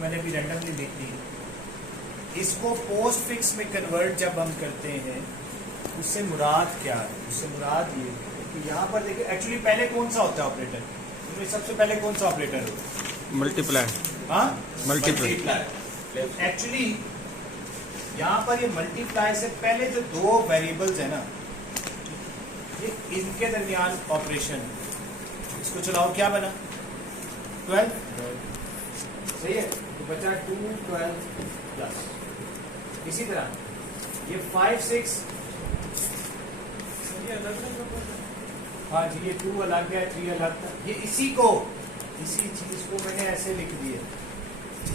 मैंने भी रैंडमली लिख दी। इसको पोस्ट फिक्स में कन्वर्ट जब हम करते हैं उससे मुराद क्या है? उससे मुराद ये कि यहाँ पर देखिए एक्चुअली पहले कौन सा होता है ऑपरेटर? तो सबसे पहले कौन सा ऑपरेटर होता है? मल्टीप्लाई। हाँ, मल्टीप्लाई। एक्चुअली यहाँ पर ये मल्टीप्लाई से पहले जो दो वेरिएबल्स है ना, ये इनके दरमियान ऑपरेशन है। इसको चलाओ, क्या बना? 12। सही है, तो बचा 2 12 प्लस। इसी तरह ये 5 6, हाँ जी, ये 2 अलग है, 3 अलग था। ये इसी चीज को मैंने ऐसे लिख दिया।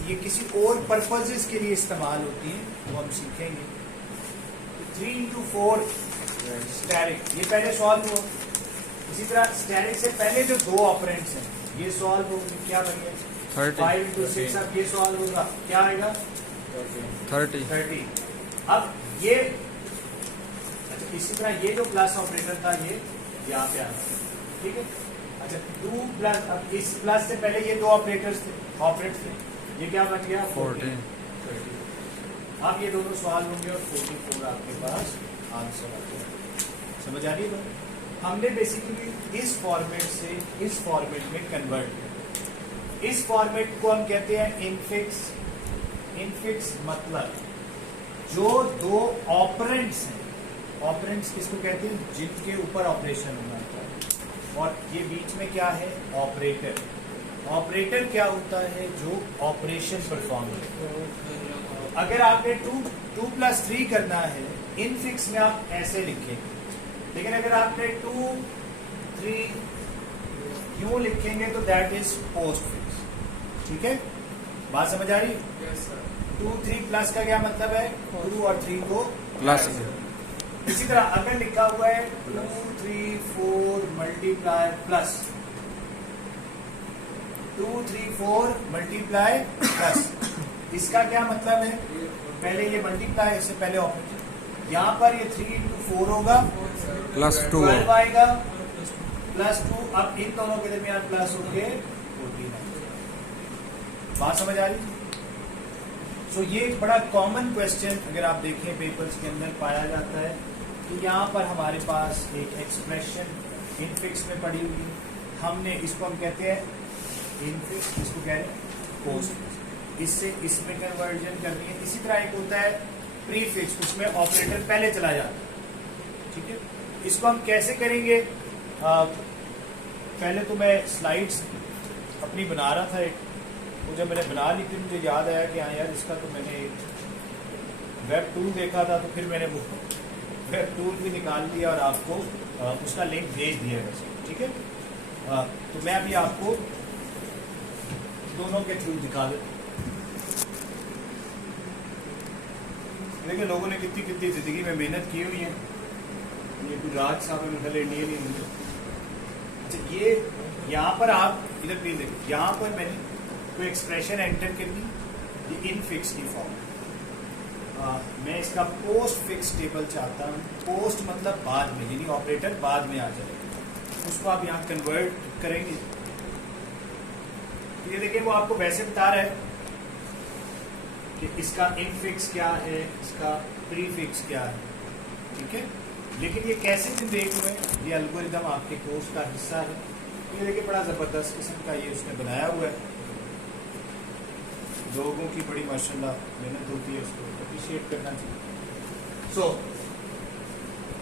ये किसी और पर्पजेस के लिए इस्तेमाल होती है, वो हम सीखेंगे। 3 into 4 स्टैटिक, ये पहले सॉल्व हुआ। इसी तरह स्टैटिक से पहले जो दो ऑपरेंड्स हैं ये सॉल्व होंगे, क्या बनेंगे? 5 into 6, अब ये सॉल्व होगा, क्या आएगा? 30। अब ये अच्छा, इसी तरह ये जो प्लस ऑपरेटर था ये यहाँ पे आना, ठीक है। अच्छा 2 प्लस, अब इस प्लस से पहले ये दो ऑपरेटर्स थे, ये क्या बच गया? 14। अब ये दोनों सॉल्व होंगे और 44 आपके पास आंसर आ गया। समझ आ रही है? हमने बेसिकली इस फॉर्मेट से इस फॉर्मेट में कन्वर्ट किया। इस फॉर्मेट को हम कहते हैं इनफिक्स। इनफिक्स मतलब जो दो ऑपरेंड्स हैं, ऑपरेंड्स किसको कहते हैं? जिनके ऊपर ऑपरेशन होना होता है। और ये बीच में क्या है? ऑपरेटर। ऑपरेटर क्या होता है? जो ऑपरेशन परफॉर्म करता है। अगर आपने 2 plus 3 करना है, इनफिक्स में आप ऐसे लिखेंगे, लेकिन अगर आपने 2 3 यूं लिखेंगे तो दैट इज पोस्ट फिक्स। ठीक है, बात समझ आ रही है? 2 3 प्लस का क्या मतलब है? 2 और 3 को प्लस। इसी तरह अगर लिखा हुआ है 2 3 4 मल्टीप्लाई प्लस, 2 3 4 मल्टीप्लाई प्लस, इसका क्या मतलब है? पहले ये मल्टीप्लाई, इससे पहले ऑपरेटर। यहाँ पर ये 3 into 4 होगा, प्लस 2 12 आएगा, प्लस 2। अब इन दोनों के दरमियान प्लस होके 14 आएगा। बात समझ आ रही? सो ये एक बड़ा कॉमन क्वेश्चन अगर आप देखें पेपर्स के अंदर पाया जाता है कि यहाँ पर हमारे पास एक एक्सप्रेशन इनफिक्स में पड़ी हुई, हमने इसको हम कहते हैं इनफिक्स, इसको कह रहे हैं पोस्ट। इससे इसमें कन्वर्जन करनी है। इसी तरह एक होता है प्रीफिक्स, उसमें ऑपरेटर पहले चला जाता है। ठीक है, इसको हम कैसे करेंगे? पहले तो मैं स्लाइड्स अपनी बना रहा था एक, वो जब मैंने बना ली थी मुझे याद आया कि हाँ यार इसका तो मैंने एक वेब टूल देखा था, तो फिर मैंने वो वेब टूल भी निकाल लिया और आपको उसका लिंक भेज दिया वैसे। ठीक है, तो मैं अभी आपको दोनों के थ्रू दिखा देता। देखिए लोगों ने कितनी कितनी जिंदगी में मेहनत की हुई है। ये कोई राज साहब है, इंडियन ही नहीं। अच्छा, ये यहाँ पर आप इधर प्लीज देखिए, यहाँ पर मैंने कोई एक्सप्रेशन एंटर करनी, ये इनफिक्स की फॉर्म। मैं इसका पोस्ट फिक्स टेबल चाहता हूँ। पोस्ट मतलब बाद में, यानी ऑपरेटर बाद में आ जाएगा, उसको आप यहाँ कन्वर्ट करेंगे। ये देखिए वो आपको वैसे बता रहा है कि इसका इनफिक्स क्या है, इसका प्रीफिक्स क्या है। ठीक है, लेकिन ये कैसे जनरेट हुए? ये एल्गोरिदम आपके कोर्स का हिस्सा है। ये देखिए बड़ा जबरदस्त किस्म का ये उसने बनाया हुआ है। लोगों की बड़ी माशाल्लाह मेहनत होती है, उसको अप्रिशिएट करना चाहिए। सो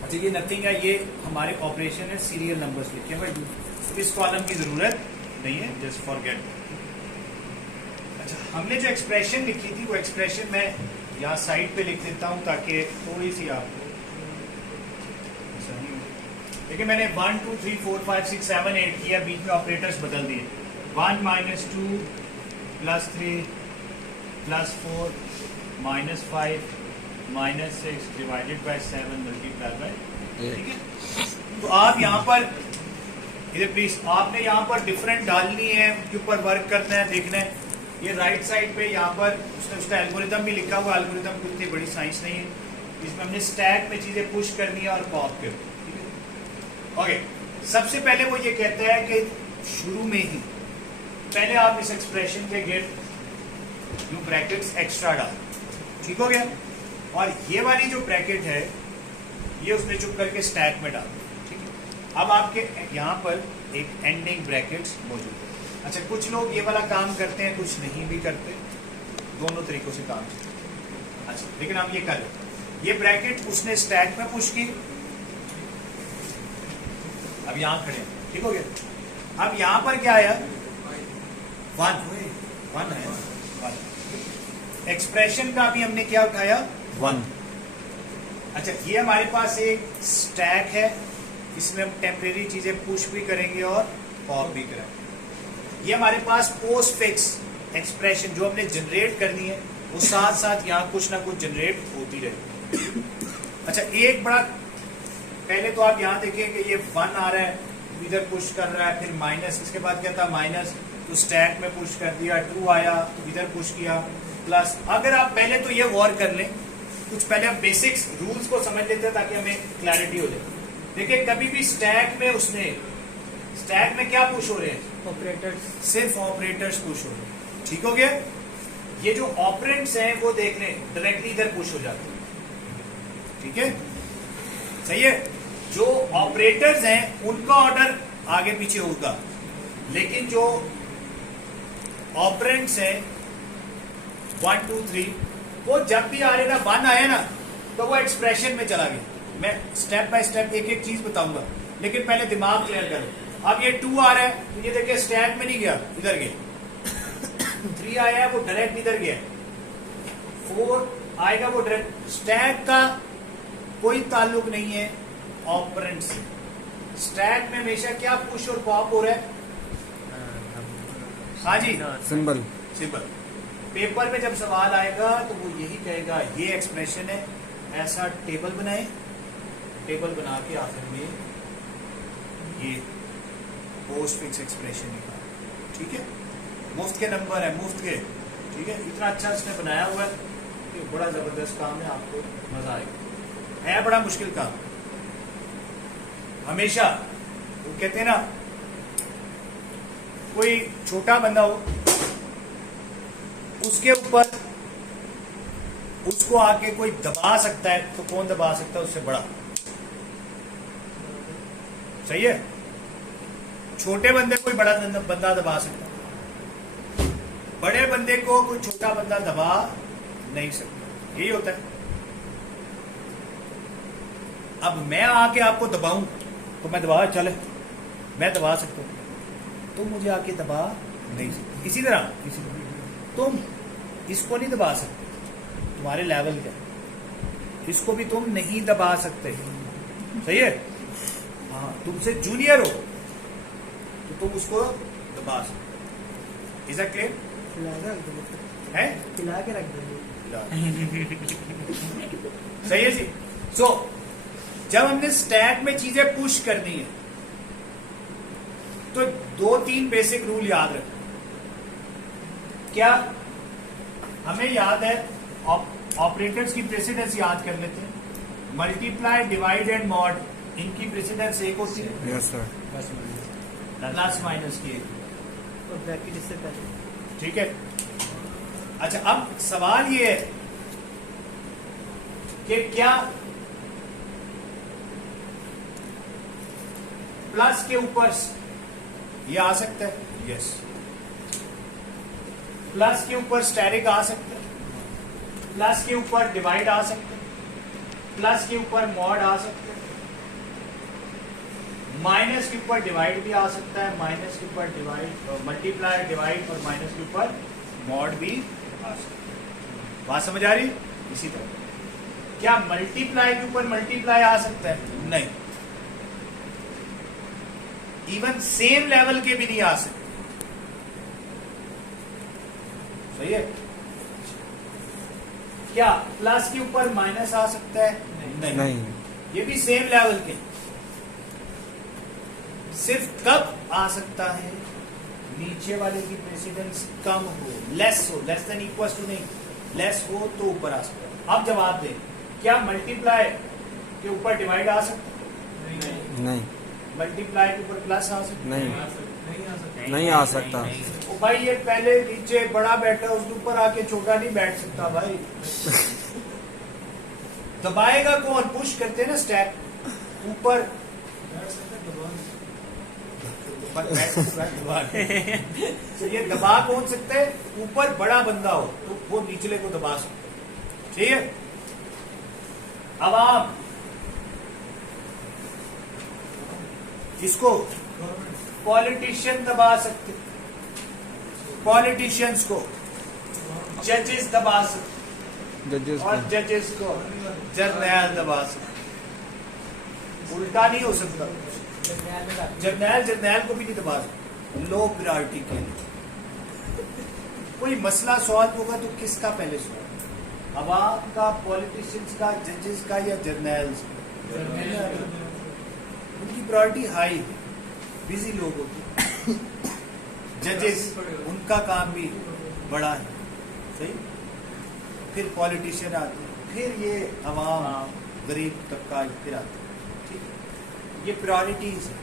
अच्छा, ये नथिंग है, ये हमारे ऑपरेशन है। सीरियल नंबर्स लिखे भाई, इस कॉलम की जरूरत नहीं है, जस्ट फॉरगेट। अच्छा, हमने जो एक्सप्रेशन लिखी थी वो एक्सप्रेशन मैं यहाँ साइड पे लिख देता हूँ ताकि थोड़ी सी आपको देखिए। मैंने 1 2 3 4 5 6 7 8 किया, बीच में ऑपरेटर्स बदल दिए। 1 -2 +3 +4 -5 -6 डिवाइडेड बाय 7 मल्टीप्लाई बाय। ठीक है, तो आप यहाँ पर इधर प्लीज आपने यहाँ पर डिफरेंट डालनी है, उनके ऊपर वर्क करना है, देखना है। ये राइट साइड पे यहाँ पर उसने उसका एल्गोरिदम भी लिखा हुआ। एल्गोरिदम को इतनी बड़ी साइंस नहीं है, इसमें हमने स्टैक में चीजें पुश करनी है और पॉप करनी है। ठीक है, ओके। सबसे पहले वो ये कहता है कि शुरू में ही पहले आप इस एक्सप्रेशन के गेट यूं ब्रैकेट्स एक्स्ट्रा डाल, ठीक हो गया। और ये वाली जो ब्रैकेट है ये उसने चुप करके स्टैक में डाल, ठीक है। अब आपके यहाँ पर एक एंडिंग ब्रैकेट्स मौजूद है। अच्छा, कुछ लोग ये वाला काम करते हैं, कुछ नहीं भी करते, दोनों तरीकों से काम चलता है। अच्छा, लेकिन हम ये करें, ये ब्रैकेट उसने स्टैक में पुश की, अब यहां खड़े हैं, ठीक हो गया। अब यहां पर क्या आया, 1 है, 1 एक्सप्रेशन का भी हमने क्या उठाया, 1। अच्छा, ये हमारे पास एक स्टैक है, इसमें हम टेम्परेरी चीजें पुश भी करेंगे और पॉप भी करेंगे। ये हमारे पास पोस्ट फिक्स एक्सप्रेशन जो हमने जनरेट करनी है, वो साथ साथ यहाँ कुछ ना कुछ जनरेट होती रहेगी। अच्छा, एक बड़ा, पहले तो आप यहाँ देखें कि ये 1 आ रहा है, इधर पुश कर रहा है, फिर माइनस, इसके बाद क्या था माइनस, तो स्टैक में पुश कर दिया, 2 आया, इधर पुश किया, प्लस। अगर आप पहले तो ये गौर कर लें, कुछ पहले हम बेसिक्स रूल्स को समझ लेते हैं ताकि हमें क्लैरिटी हो जाए। देखिए, कभी भी स्टैक में उसने, स्टैक में क्या पुश हो रहे हैं, ऑपरेटर्स, सिर्फ ऑपरेटर्स पुश हो रहे हैं, ठीक हो गया। ये जो ऑपरेंड्स हैं वो देख लें, डायरेक्टली इधर पुश हो जाते हैं, ठीक है, सही है। जो ऑपरेटर्स हैं उनका ऑर्डर आगे पीछे होगा, लेकिन जो ऑपरेंड्स हैं 1 2 3, वो जब भी आ रहे ना, 1 आया ना, तो वो एक्सप्रेशन में चला गया। मैं स्टेप बाय स्टेप एक एक चीज बताऊंगा, लेकिन पहले दिमाग क्लियर करो। अब ये 2 आ रहा है, तो ये देखिए स्टैक में नहीं गया, इधर गया। 3 आया है, वो डायरेक्ट इधर गया। 4 आएगा, वो डायरेक्ट, स्टैक का कोई ताल्लुक नहीं है ऑपरेंड से। स्टैक में हमेशा क्या पुश और पॉप हो रहा है, हाँ जी, सिंबल। सिंपल। पेपर में जब सवाल आएगा तो वो यही कहेगा ये एक्सप्रेशन है, ऐसा टेबल बनाए, टेबल बना के आखिर में ये पोस्ट फिक्स एक्सप्रेशन निकाल, ठीक है। मुफ्त के नंबर है, मुफ्त के, ठीक है। इतना अच्छा इसने बनाया हुआ है कि बड़ा जबरदस्त काम है, आपको मजा आएगा। है बड़ा मुश्किल काम। हमेशा वो कहते हैं ना, कोई छोटा बंदा हो, उसके ऊपर उसको आके कोई दबा सकता है, तो कौन दबा सकता है उससे बड़ा, सही है। छोटे बंदे कोई बड़ा बंदा दबा सकता है, बड़े बंदे को कोई छोटा बंदा दबा नहीं सकता, यही होता है। अब मैं आके आपको दबाऊं तो मैं दबा, चले मैं दबा सकता हूं, तुम मुझे आके दबा नहीं सकते। इसी तरह तुम इसको नहीं दबा सकते, तुम्हारे लेवल का, इसको भी तुम नहीं दबा सकते, सही है। हाँ, तुमसे जूनियर हो तो तुम उसको दबा सकते। Is that clear? खिला के रख दो, है खिला के रख दो। सही है जी। सो जब हमने स्टैक में चीजें पुश करनी है तो 2-3 बेसिक रूल याद रखें। क्या हमें याद है, ऑपरेटर्स की प्रेसिडेंस याद कर लेते हैं। मल्टीप्लाई, डिवाइड एंड मॉड, इनकी प्रेसिडेंस एक होती है, यस सर। प्लस माइनस की, और ब्रैकेट इससे पहले, ठीक है। अच्छा, अब सवाल ये है कि क्या प्लस के ऊपर ये आ सकता है? यस। प्लस के ऊपर स्टेरिक आ सकता है, प्लस के ऊपर डिवाइड आ सकता है, प्लस के ऊपर मॉड आ सकता है, माइनस के ऊपर डिवाइड भी आ सकता है, माइनस के ऊपर डिवाइड, मल्टीप्लाई, डिवाइड और माइनस के ऊपर मॉड भी आ सकता है। बात समझ आ रही? इसी तरह क्या मल्टीप्लाई के ऊपर मल्टीप्लाई आ सकता है? नहीं। इवन सेम लेवल के भी नहीं आ सकते, सही है। क्या प्लस के ऊपर माइनस आ सकता है? नहीं। ये भी सेम लेवल के। सिर्फ कब आ सकता है? नीचे वाले की प्रेसिडेंस कम हो, लेस हो, लेस देन इक्वल टू नहीं, लेस हो तो ऊपर आ सकता है। अब जवाब दें, क्या मल्टीप्लाई के ऊपर डिवाइड आ सकता है? नहीं। मल्टीप्लाई के ऊपर प्लस आ सकता है? नहीं आ सकता। भाई ये पहले नीचे बड़ा बैठा उसके ऊपर आके छोटा नहीं बैठ सकता भाई। दबाएगा कौन? पुश करते हैं ना स्टैक ऊपर। तो ये दबा कौन सकता है? ऊपर बड़ा बंदा हो तो वो निचले को दबा सकता। ठीक है। अब आप इसको पॉलिटिशियन दबा सकते, पॉलिटिशियंस को जजेस दबा सकते, जजेस और जजेस को जर्नैल दबा सकते। उल्टा नहीं हो सकता। जर्नैल को भी नहीं दबा सकते। लो प्रायोरिटी के लिए कोई मसला सॉल्व होगा तो किसका पहले सॉल्व? अवाम का, पॉलिटिशियंस का, जजेस का या जर्नैल्स का? उनकी प्रायोरिटी हाई है, बिजी लोग होते। जजेस उनका काम भी बड़ा है, सही। फिर पॉलिटिशियन आते हैं, फिर ये अवाम गरीब तबका फिर आते हैं। ठीक है, ये प्रायोरिटीज है।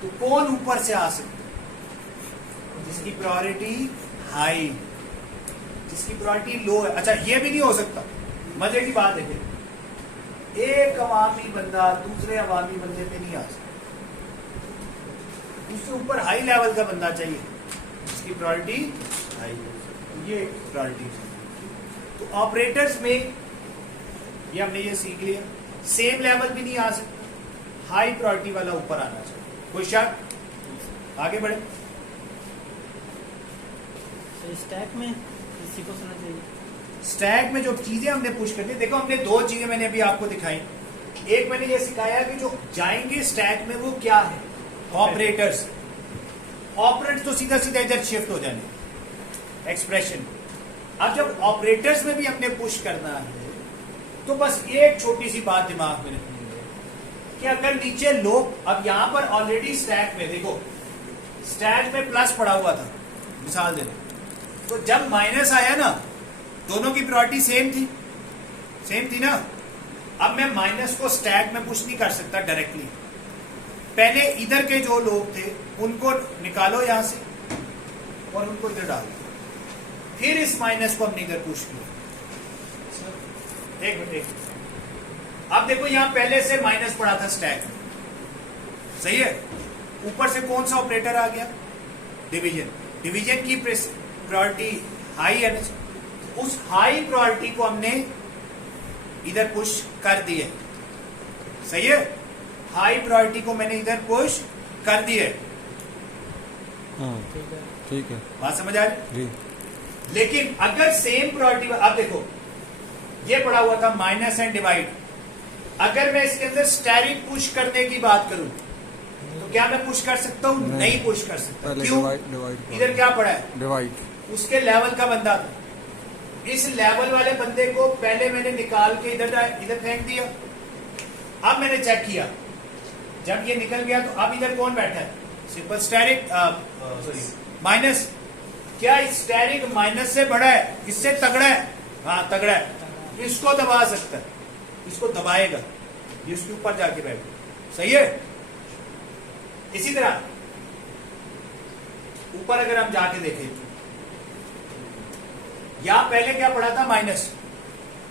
तो कौन ऊपर से आ सकता है? जिसकी प्रायोरिटी हाई, जिसकी प्रायोरिटी लो है। अच्छा, ये भी नहीं हो सकता। मजे की बात है, एक अवामी बंदा दूसरे अवामी बंदे पे नहीं आ सकता। उससे ऊपर हाई लेवल का बंदा चाहिए जिसकी प्रायोरिटी हाई। ये प्रायोरिटी है। तो ऑपरेटर्स में ये हमने ये सीख लिया, सेम लेवल भी नहीं आ सकता, हाई प्रायोरिटी वाला ऊपर आना चाहिए। कोई शक? आगे बढ़े। तो स्टैक में इसी को सुनना चाहिए। स्टैक में जो चीजें हमने पुश करनी, देखो हमने दो चीजें मैंने अभी आपको दिखाई। एक मैंने ये सिखाया कि जो जाएंगे स्टैक में वो क्या है? ऑपरेटर्स। ऑपरेट तो सीधा सीधा इधर शिफ्ट हो जाने एक्सप्रेशन। अब जब ऑपरेटर्स में भी हमने पुश करना है तो बस एक छोटी सी बात दिमाग में रखनी है कि अगर नीचे लोग, अब यहां पर ऑलरेडी स्टैक में देखो, स्टैक में प्लस पड़ा हुआ था, मिसाल दे रहे, तो जब माइनस आया ना, दोनों की प्रायोरिटी सेम थी ना। अब मैं माइनस को स्टैक में पुश नहीं कर सकता डायरेक्टली। पहले इधर के जो लोग थे उनको निकालो यहां से और उनको इधर डालो, फिर इस माइनस को हमने इधर पुश किया। एक मिनट, अब देखो यहां पहले से माइनस पड़ा था स्टैक में, सही है। ऊपर से कौन सा ऑपरेटर आ गया? डिवीजन। डिवीजन की प्रायोरिटी हाई है, उस हाई प्रायोरिटी को हमने इधर पुश कर दिए, सही है। हाई प्रायोरिटी को मैंने इधर पुश कर दिए। हाँ ठीक है, बात समझ आ रही? जी। लेकिन अगर सेम प्रायोरिटी, अब देखो ये पड़ा हुआ था माइनस एंड डिवाइड। अगर मैं इसके अंदर स्टैरिक पुश करने की बात करूं तो क्या मैं पुश कर सकता हूं? नहीं पुश कर सकता। क्यों? इधर क्या पड़ा है? डिवाइड। उसके लेवल का बंदा था। इस लेवल वाले बंदे को पहले मैंने निकाल के इधर फेंक दिया। अब मैंने चेक किया, जब ये निकल गया तो अब इधर कौन बैठा है? Simple asterisk, sorry minus. क्या स्टैरिक माइनस से बड़ा है? इससे तगड़ा है? हाँ तगड़ा है। इसको दबा सकता है, इसको दबाएगा, ये उसके ऊपर जाके बैठे, सही है। इसी तरह ऊपर अगर हम जाके देखें, या पहले क्या पड़ा था? माइनस।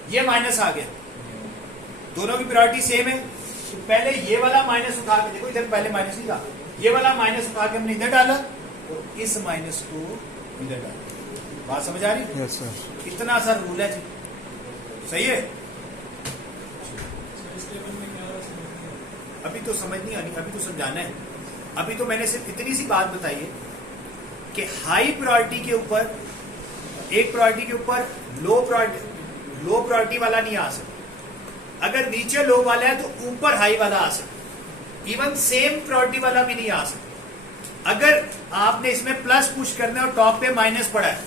ये माइनस आ गया, दोनों की प्रायोरिटी सेम है। तो पहले ये वाला माइनस उठा के देखो, इधर पहले माइनस नहीं था, ये वाला माइनस उठा के हमने इधर डाला और इस माइनस को इधर डाला। बात समझ आ रही? Yes sir. इतना सा रूल है जी, सही है। अभी तो समझ नहीं आनी, अभी तो समझाना है। अभी तो मैंने सिर्फ इतनी सी बात बताई है कि हाई प्रायोरिटी के ऊपर, एक प्रायोरिटी के ऊपर लो प्रायोरिटी वाला नहीं आ सकता। अगर नीचे लो वाला है तो ऊपर हाई वाला आ सकता। इवन सेम प्रायोरिटी वाला भी नहीं आ सकता। अगर आपने इसमें प्लस पुश करना है और टॉप पे माइनस पड़ा है,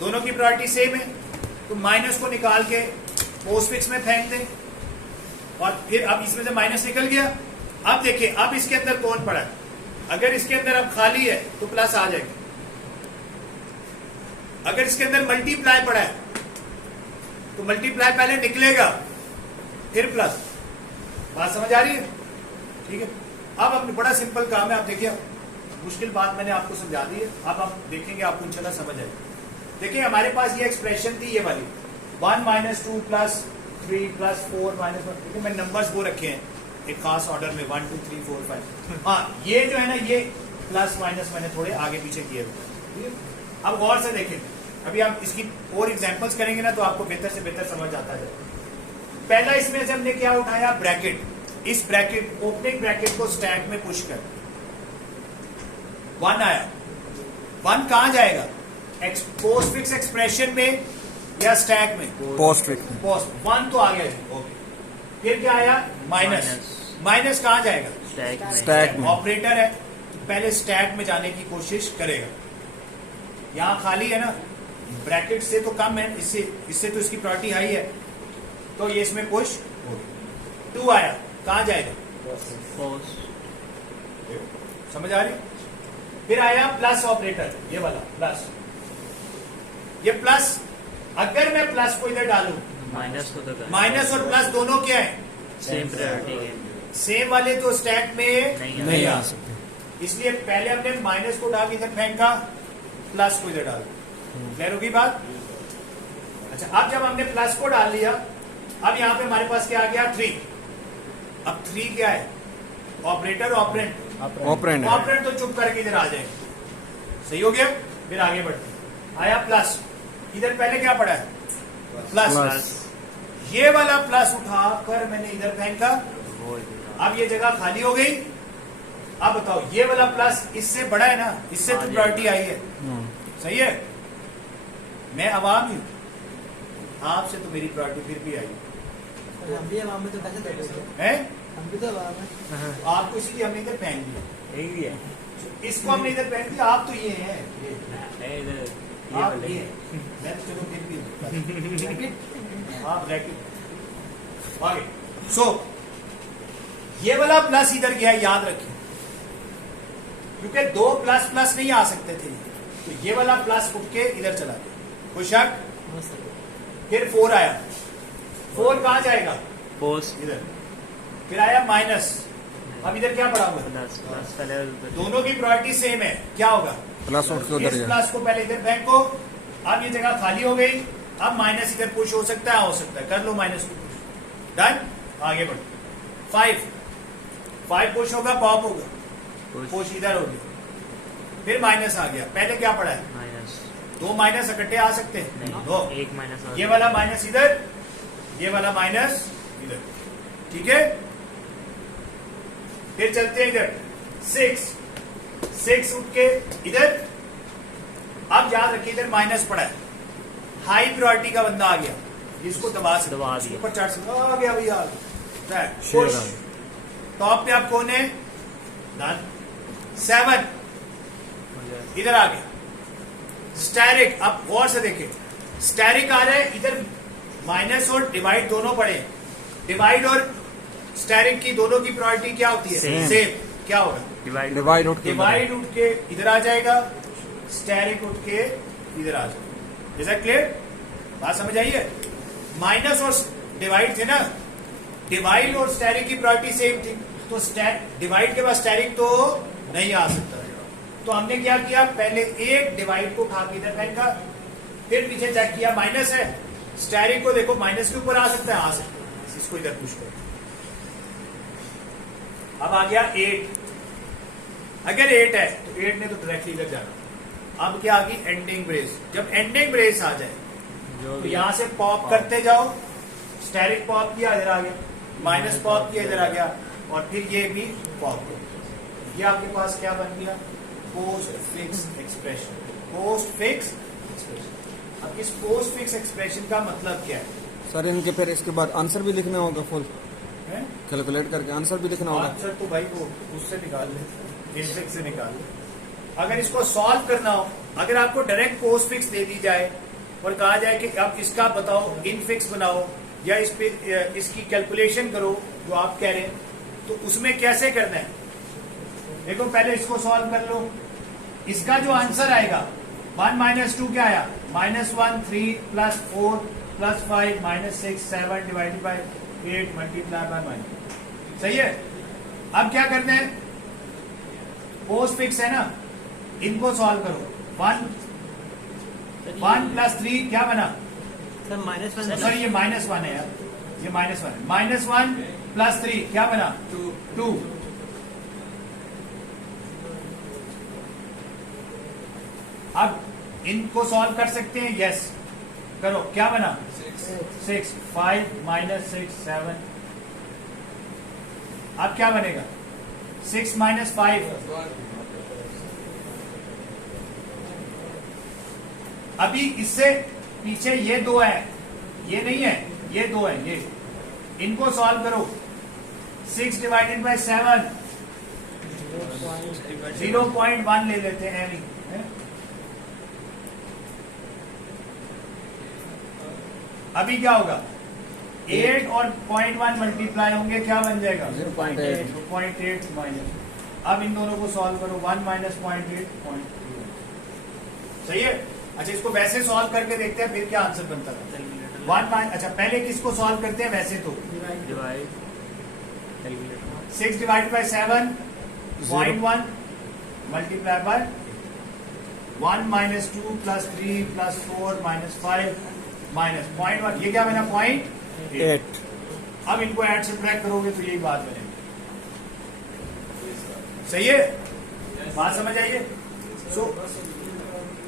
दोनों की प्रायोरिटी सेम है, तो माइनस को निकाल के पोस्टफिक्स में फेंक दें और फिर अब इसमें से माइनस निकल गया। अब देखिए, अब इसके अंदर कौन पड़ा है? अगर इसके अंदर अब खाली है तो प्लस आ जाएगा। अगर इसके अंदर मल्टीप्लाई पड़ा है तो मल्टीप्लाई पहले निकलेगा फिर प्लस। बात समझ आ रही है? ठीक है। अब अपने बड़ा सिंपल काम है, आप देखिए मुश्किल बात मैंने आपको समझा दी है, अब आप देखेंगे आपको इंशाल्लाह समझ आएगी। देखिए हमारे पास ये एक्सप्रेशन थी ये वाली 1 - 2 + 3 + 4 - 1। देखिए मैंने नंबर्स वो रखे हैं एक खास ऑर्डर में 1 2 3 4 5। हाँ ये जो है ना ये प्लस माइनस मैंने थोड़े आगे पीछे किए हुए। अब गौर से देखें, अभी आप इसकी और एग्जांपल्स करेंगे ना तो आपको बेहतर से बेहतर समझ आता है। पहला इसमें से हमने क्या उठाया, ब्रैकेट। इस ब्रैकेट ओपनिंग ब्रैकेट को स्टैक में पुश कर 1 आया। 1 कहां जाएगा, पोस्ट फिक्स एक्सप्रेशन में या स्टैक में? Post fix. पोस्ट 1 तो आ गया जी, ओके। फिर क्या आया, माइनस। माइनस कहां जाएगा, स्टैक में। ऑपरेटर है तो पहले स्टैक में जाने की कोशिश करेगा। यहां खाली है ना, ब्रैकेट से तो कम है, इससे तो इसकी प्रायोरिटी हाई है तो ये इसमें पुश। 2 आया, कहां जाएगा, समझ आ रही? फिर आया प्लस ऑपरेटर, ये वाला प्लस। ये प्लस, अगर मैं प्लस को इधर डालूं, माइनस और प्लस दोनों क्या है, सेम प्रायोरिटी है, सेम वाले तो स्टैक में नहीं आ सकते। इसलिए पहले हमने माइनस को डाल के इधर फेंका, प्लस को इधर डाल। क्लियर होगी बात? अच्छा, अब जब हमने प्लस को डाल लिया, अब यहां पे हमारे पास क्या आ गया, 3। अब 3 क्या है, ऑपरेटर ऑपरेंट। ऑपरेंड है। ऑपरेंट तो चुप करके इधर आ जाएगा, सही हो गया। फिर आगे बढ़ते, आया प्लस, इधर पहले क्या पड़ा है, प्लस। ये वाला प्लस उठाकर मैंने इधर फेंका, अब ये जगह खाली हो गई। अब बताओ ये वाला प्लस इससे बड़ा है ना, इससे तो प्रायोरिटी आई है, सही है। मैं अवाम ही हूं, आपसे तो मेरी प्रायोरिटी फिर भी आई हम भी आवाम में तो कैसे देते है। हम भी तो आवाम है। आपको इसीलिए हमने इधर फेंक दिया, यही है, इसको हमने इधर फेंक दिया। आप तो ये हैं, आप ये हैं। मैं तो चलो फिर भी आप ब्रैकेट आगे। सो ये वाला प्लस इधर गया, याद रखिए, क्योंकि 2 प्लस प्लस नहीं आ सकते थे, तो ये वाला प्लस उठ के इधर चला गया, कोई शक? फिर 4 आया, 4 कहां जाएगा, पोस्ट इधर। फिर आया माइनस, अब इधर क्या पड़ा हुआ है, दोनों की प्रायोरिटी सेम है, क्या होगा, प्लस उठ के उधर इस गया। प्लस को पहले इधर फेंको, अब ये जगह खाली हो गई। अब माइनस इधर पुश हो सकता है, कर लो माइनस को पुश, डन। आगे बढ़ो, 5 पुश होगा, पॉप होगा, पुश इधर हो गया। फिर माइनस आ गया, पहले क्या पड़ा है, 2 माइनस इकट्ठे आ सकते हैं, दो। एक माइनस, ये वाला माइनस इधर, ये वाला माइनस इधर, ठीक है। फिर चलते हैं इधर, 6 उठ के इधर। अब याद रखिए इधर माइनस पड़ा है, हाई प्रायोरिटी का बंदा आ गया, इसको दबा सकते, ऊपर चढ़ सकते, आ गया भैया, आ गया। पुश, टॉप पे आप कौन है, डन। 7 इधर आ गया, स्टैरिक। अब गौर से देखिए, स्टैरिक आ रहा है इधर, माइनस और डिवाइड दोनों पड़े। डिवाइड और स्टैरिक की दोनों की प्रायोरिटी क्या होती है, सेम। क्या होगा, डिवाइड उठ के इधर आ जाएगा, स्टैरिक उठ के इधर आ जाएगा। Is that clear? बात समझ आई है? माइनस और डिवाइड थे ना, डिवाइड और स्टैरिक की प्रायोरिटी सेम थी, तो डिवाइड के बाद स्टैरिक तो नहीं आ सकता। तो हमने क्या किया, पहले एक डिवाइड को उठा के इधर फेंका, फिर पीछे चेक किया माइनस है, स्टैरिक को देखो माइनस के ऊपर आ सकता है, आ सकता है, इसको इधर पुश करो। अब आ गया 8, अगर 8 है तो 8 ने तो डायरेक्टली इधर जाना। अब क्या आ गई, एंडिंग ब्रेस। जब एंडिंग ब्रेस आ जाए तो यहां से पॉप करते जाओ, स्टैरिक पॉप किया इधर आ गया, माइनस पॉप किया इधर आ गया, और फिर ये भी पॉप किया। ये आपके पास क्या बन गया, post fix expression. Post fix expression. अब इस पोस्ट फिक्स एक्सप्रेशन का मतलब क्या है, सर इनके फिर इसके बाद आंसर भी लिखना होगा, फुल है? कैलकुलेट करके आंसर भी लिखना होगा। आंसर तो भाई वो उससे निकाल ले, इनफिक्स से निकाल ले। अगर इसको सॉल्व करना हो, अगर आपको डायरेक्ट पोस्ट फिक्स दे दी जाए और कहा जाए कि आप इसका बताओ, इनफिक्स बनाओ या इस पे इसकी कैलकुलेशन करो जो आप कह रहे हैं, तो उसमें कैसे करना है, देखो पहले इसको सॉल्व कर लो। इसका जो आंसर आएगा 1 - 2 क्या आया, -1 3 + 4 + 5 -6 7 डिवाइडेड बाय 8 × 1 - 9। सही है। अब क्या करना है, 1 - 2 + 4 + 5 - 6 7 डिवाइडेड बाय 8 × 1 - 9 सही है। अब क्या करना है, 1 - 2 + 4 + 5 - 6 7 डिवाइडेड बाय 8 × 1 - 9 सही है। अब क्या करना है, पोस्ट फिक्स है ना, इनको सॉल्व करो। 1 + 3 क्या बना? सर -1 सॉरी ये -1 है यार, ये -1 है। -1 + 3 क्या बना? 2। अब इनको सॉल्व कर सकते हैं, यस करो। क्या बना? 6। 5 - 6 7। अब क्या बनेगा? 6 - 5। अभी इससे पीछे ये 2 है, ये नहीं है, ये 2 है, ये इनको सॉल्व करो। 6 ÷ 7 0.1 ले लेते हैं, नहीं है? अभी क्या होगा? 8 और 0.1 मल्टीप्लाई होंगे, क्या बन जाएगा? 0.8 0.8 माइनस। अब इन दोनों को सॉल्व करो। 1 - 0.8 0.2। सही है। अच्छा इसको वैसे सॉल्व करके देखते हैं, फिर क्या आंसर बनता है? 1 अच्छा पहले किसको सॉल्व करते हैं वैसे तो? Divide 6 ÷ 7 0.1 multiply by 1 - 2 + 3 + 4 - 5 -0.1। ये क्या बना? 0.8। अब इनको ऐड सब्ट्रैक्ट करोगे तो यही बात बनेगी। सही है, बात समझ आइए।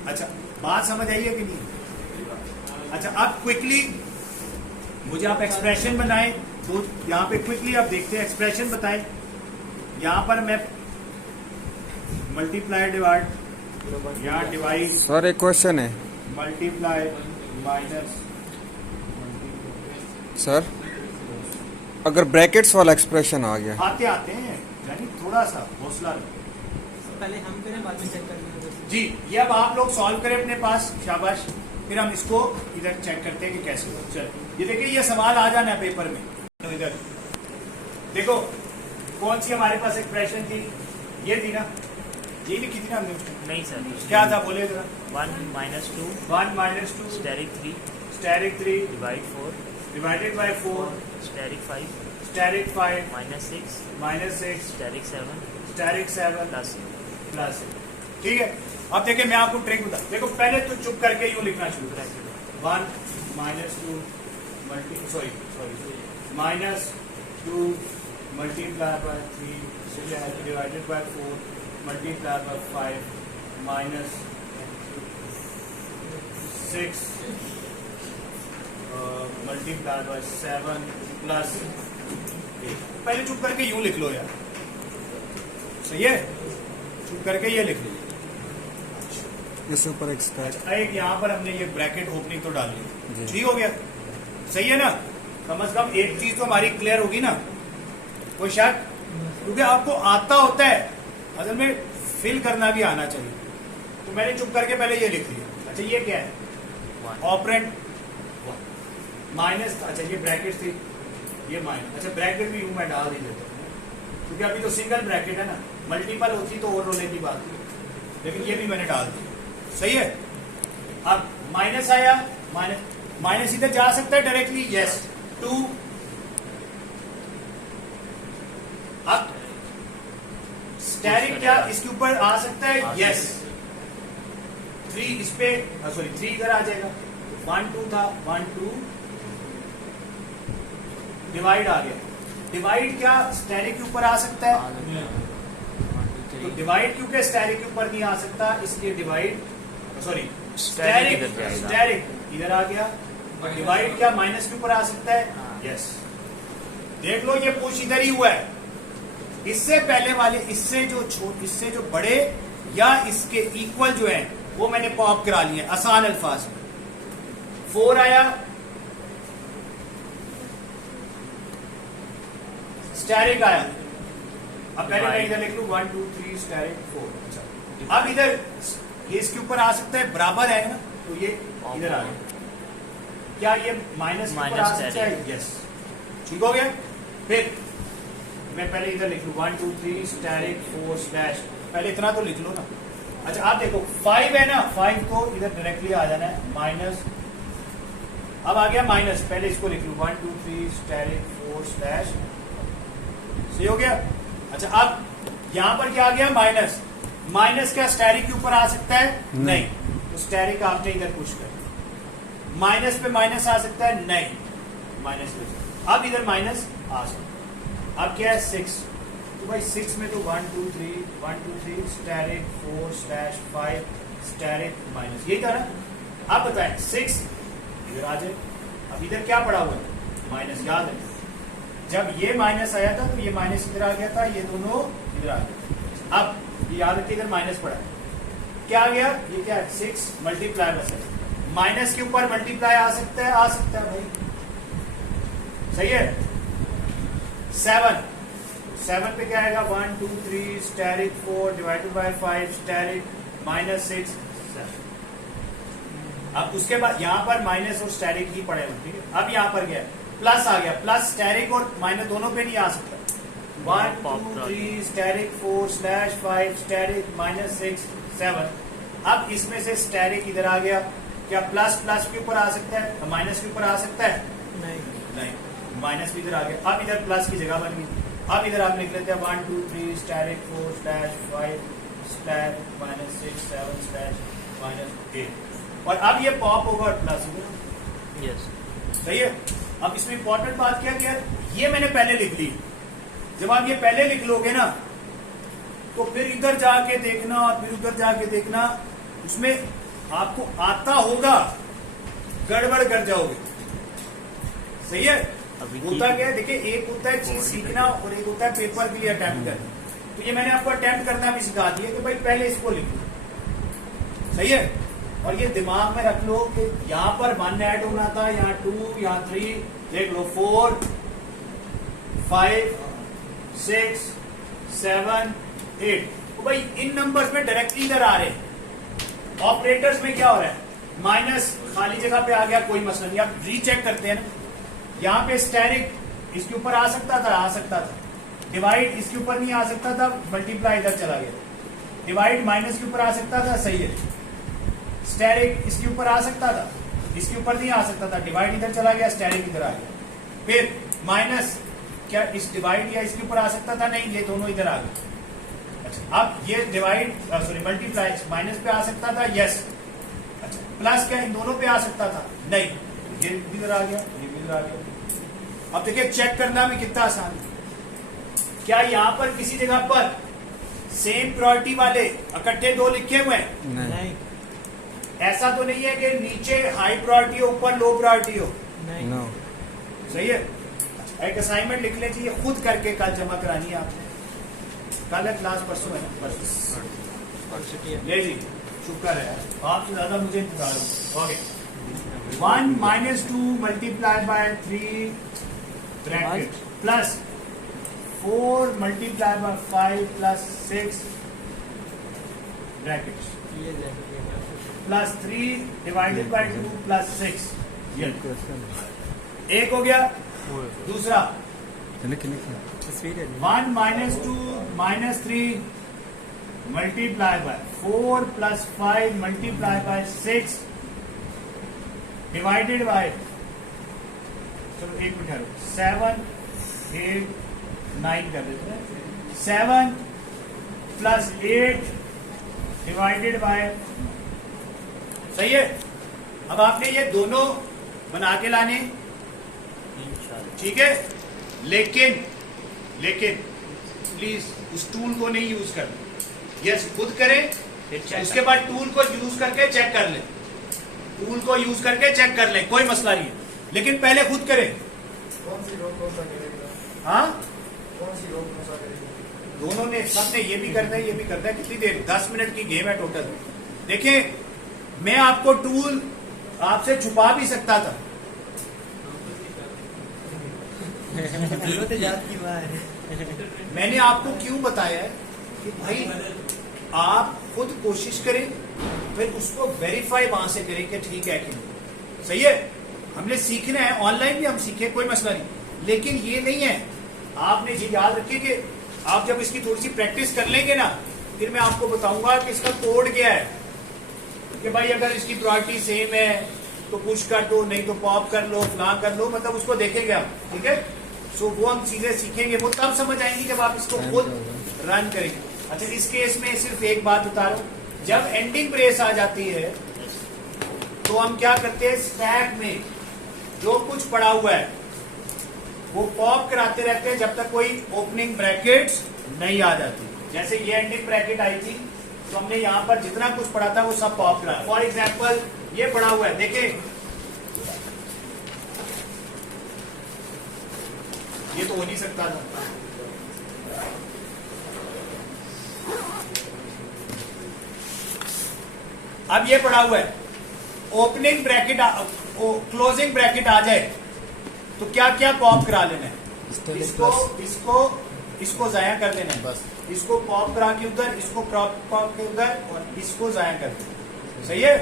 अच्छा बात समझ आइए कि नहीं? अच्छा अब क्विकली मुझे आप एक्सप्रेशन बनाएं, तो यहां पे क्विकली आप देखते हैं एक्सप्रेशन बताएं। यहां पर मैं मल्टीप्लाई डिवाइड, यहां डिवाइड, सर एक क्वेश्चन है मल्टीप्लाई माइनस। सर, अगर ब्रैकेट्स वाला एक्सप्रेशन आ गया, आते आते हैं, यानी थोड़ा सा हौसला रखो। पहले हम करें, बाद में चेक करेंगे जी, ये अब आप लोग सॉल्व करें अपने पास, शाबाश। फिर हम इसको इधर चेक करते हैं कि कैसे हो। चलो ये देखिए, ये सवाल आ जाना है पेपर में। तो इधर देखो कौन सी हमारे पास एक्सप्रेशन थी, ये थी ना, ये लिखी थी ना हमने। नहीं सर, क्या था बोले जरा? 1 - 2 1 - 2 asterisk 3 asterisk 3 divide 4 divided by 4 asterisk 5 asterisk 5 -6 -6 asterisk 7 asterisk 7 plus plus. ठीक है, अब देखिए मैं आपको ट्रिक बता। देखो पहले तो चुप करके यूं लिखना शुरू करें। 1 - 2 -2 multiply by 3 divided by 4 multiply by 5 -6 multiply by 7 plus. पहले चुप करके यूं लिख लो यार, सही है? चुप करके ये लिख लो। इसके ऊपर एक स्क्वायर। अच्छा एक यहाँ पर हमने ये ब्रैकेट ओपनिंग तो डाल ली, जी। ठीक हो गया, सही है ना? कम से कम एक चीज तो हमारी क्लियर होगी ना, कोई शक? क्योंकि आपको आता होता है, असल में फिल करना भी आना चाहिए। तो मैंने चुप करके पहले ये लिख लिया। अच्छा ये क्या है? 1 ऑपरेंड माइनस। अच्छा ये ब्रैकेट थी, ये माइनस। अच्छा ब्रैकेट भी यूं मैं डाल ही देता हूँ, क्योंकि अभी तो सिंगल ब्रैकेट है ना, मल्टीपल होती तो और रोने की बात थी, लेकिन ये भी मैंने डाल दी। सही है। अब माइनस आया, माइनस इधर जा सकता है डायरेक्टली, यस 2। अब स्टेरिक क्या इसके ऊपर आ सकता है? यस 3 इस पे, सॉरी 3 इधर आ जाएगा। 1 2 था, 1 2 डिवाइड आ गया। डिवाइड क्या स्टेरिक के ऊपर आ सकता है? तो डिवाइड क्योंकि स्टेरिक के ऊपर नहीं आ सकता, इसलिए डिवाइड, सॉरी स्टेरिक इधर आ गया। और डिवाइड क्या माइनस के ऊपर आ सकता है? यस। देख लो ये पूछ इधर ही हुआ है। इससे पहले वाले, इससे जो बड़े या इसके इक्वल जो है वो मैंने पॉप करा लिए आसान अल्फाज में। 4 आया, स्टेरिक आया। अब पहले मैं इधर लिख लूं 1 2 3 स्टेरिक 4। अच्छा अब इधर ये इसके ऊपर आ सकता है, बराबर है ना, तो ये इधर आ गया। क्या ये माइनस के ऊपर आ सकता है? यस, ठीक हो गया। फिर मैं पहले इधर लिख लूं 1 2 3 स्टेरिक 4 स्लैश, पहले इतना तो लिख लो ना। अच्छा आप देखो 5 है ना, 5 को इधर डायरेक्टली आ जाना है, माइनस। अब आ गया माइनस, पहले इसको लिख लूं 1 2 3 स्टेरिक 4 स्लैश, सही हो गया। अच्छा अब यहां पर क्या आ गया? माइनस। माइनस क्या स्टैरिक के ऊपर आ सकता है? नहीं। तो स्टैरिक आपने इधर पुश कर, माइनस पे माइनस आ सकता है? नहीं, माइनस पे। अब इधर माइनस आ सकता है। अब क्या है? 6। तो भाई 6 में तो 1 2 3 स्टैरिक 4/5 स्टैरिक माइनस, यही था ना? अब बताएं 6 इधर आ जाए। अब इधर क्या पड़ा हुआ है? माइनस। याद है जब ये माइनस आया था तो ये माइनस इधर आ गया था, ये दोनों इधर आ गए। अब ये याद रखिए इधर माइनस पड़ा है, क्या आ गया? ये क्या है? 6 मल्टीप्लाई बस है। माइनस के ऊपर मल्टीप्लाई आ सकता है? आ सकता है भाई, सही है। 7 पे क्या आएगा? 1 2 3 asterisk 4 divided bye 5 asterisk minus 6 7। अब उसके बाद यहाँ पर माइनस और स्टैरिक ही पड़े हुए, ठीक है। अब यहाँ पर गया प्लस आ गया, प्लस स्टैरिक और माइनस दोनों पे नहीं आ सकता। 1 2 3 स्टैरिक 4/5 स्टैरिक माइनस 6 7। अब इसमें से स्टैरिक इधर आ गया, क्या प्लस प्लस के ऊपर आ सकता है? माइनस के ऊपर आ सकता है? नहीं, माइनस भी इधर आ गया। अब इधर प्लस की जगह बन गई। अब इधर आप लिख लेते हैं 1 2 3 asterisk 4/5 asterisk minus 6 7 asterisk minus 8। और अब ये पॉप होगा और प्लस होगा, यस। सही है। अब इसमें इंपॉर्टेंट बात क्या है? ये मैंने पहले लिख ली। जब आप ये पहले लिख लोगे ना तो फिर इधर जाके देखना और फिर उधर जाके देखना, उसमें आपको आता होगा, गड़बड़ कर जाओगे, सही है। होता क्या है? देखिए, एक होता है चीज सीखना और एक होता है पेपर के लिए अटेम्प्ट करना। तो ये मैंने आपको अटेम्प्ट करना भी सिखा दिया कि भाई पहले इसको लिखो, सही है। और ये दिमाग में रख लो कि यहाँ पर 1 ऐड होना था, यहाँ 2, यहाँ 3, देख लो 4 5 6 7 8। तो भाई इन नंबर्स में डायरेक्टली इधर आ रहे हैं। ऑपरेटर्स में क्या हो रहा है? माइनस खाली जगह पे आ गया, कोई मसला नहीं। आप रीचेक करते हैं ना, यहाँ पे स्टैरिक इसके ऊपर आ सकता था? आ सकता था। डिवाइड इसके ऊपर नहीं आ सकता था, मल्टीप्लाई इधर चला गया। डिवाइड माइनस के ऊपर आ सकता था, सही है। स्टैरिक इसके ऊपर आ सकता था, इसके ऊपर नहीं आ सकता था। डिवाइड इधर चला गया, स्टैरिक इधर आ गया। फिर माइनस क्या इस डिवाइड या इसके ऊपर आ सकता था? नहीं, ये दोनों इधर आ गए। अच्छा, अब ये डिवाइड सॉरी मल्टीप्लाई माइनस पे आ सकता था? यस। अच्छा, प्लस क्या इन दोनों पे आ सकता था? नहीं, ये भी इधर आ गया, ये भी इधर आ गया। अब देखिए चेक करना भी कितना आसान है। क्या यहाँ पर किसी जगह पर सेम प्रायोरिटी वाले इकट्ठे 2 लिखे हुए हैं? नहीं, ऐसा तो नहीं है कि नीचे हाई प्रायोरिटी हो, ऊपर लो प्रायोरिटी हो? नहीं। सही है। अच्छा, एक असाइनमेंट लिख लीजिए, खुद करके कल जमा करानी है आपने। कल है क्लास, परसों है ना? परसों ले जी, शुक्र है आपसे ज्यादा मुझे इंतजार हो। Okay, 1 - 2 multiply by 3 bracket plus 4 multiply by 5 plus 6 bracket plus 3 divided by 2 plus 6। एक हो गया। दूसरा 1 - 2 - 3 multiply by 4 plus 5 multiply by 6 divided by, चलो एक मिनट, 7 8 9 कर देते हैं। 7 प्लस 8 डिवाइडेड बाय, सही है। अब आपने ये दोनों बना के लाने, ठीक है। लेकिन प्लीज उस टूल को नहीं यूज करना। यस, खुद करें, उसके बाद टूल को यूज करके चेक कर लें। टूल को यूज करके चेक कर लें, कोई मसला नहीं है, लेकिन पहले खुद करें। कौन सी रोक कौन सा करेगा? हाँ, कौन सी रोक कौन सा करेगा? दोनों ने, सबने ये भी करना है, ये भी करना है। कितनी देर? 10 मिनट की गेम है टोटल। देखिए, मैं आपको टूल आपसे छुपा भी सकता था। मैंने आपको क्यों बताया है कि भाई आप खुद कोशिश करें, फिर उसको वेरीफाई वहां से करें कि ठीक है कि नहीं। सही है। हमने सीखना है, ऑनलाइन भी हम सीखे, कोई मसला नहीं, लेकिन ये नहीं है। आपने ये याद रखिए कि आप जब इसकी थोड़ी सी प्रैक्टिस कर लेंगे ना, फिर मैं आपको बताऊंगा कि इसका कोड क्या है, कि भाई अगर इसकी प्रायोरिटी सेम है तो पुश कर दो, नहीं तो पॉप कर लो, फला कर लो, मतलब उसको देखेंगे आप, ठीक है। सो वो हम चीजें सीखेंगे, वो तब समझ आएंगी जब आप इसको खुद रन करेंगे। अच्छा, इस केस में सिर्फ एक बात बता रहा हूं, जब एंडिंग ब्रेस आ जाती है Yes. तो हम क्या करते हैं, स्टैक में जो कुछ पड़ा हुआ है वो पॉप कराते रहते हैं जब तक कोई ओपनिंग ब्रैकेट्स नहीं आ जाती। जैसे ये एंडिंग ब्रैकेट आई थी तो हमने यहां पर जितना कुछ पड़ा था वो सब पॉप करा। फॉर एग्जाम्पल ये पड़ा हुआ है, देखें ये तो हो नहीं सकता था। अब ये पड़ा हुआ है, ओपनिंग ब्रैकेट क्लोजिंग ब्रैकेट आ जाए तो क्या क्या पॉप करा लेना है, इसको जाया कर देना है, बस इसको पॉप करा के उधर, इसको पॉप के उधर और इसको जाया कर देना। सही है।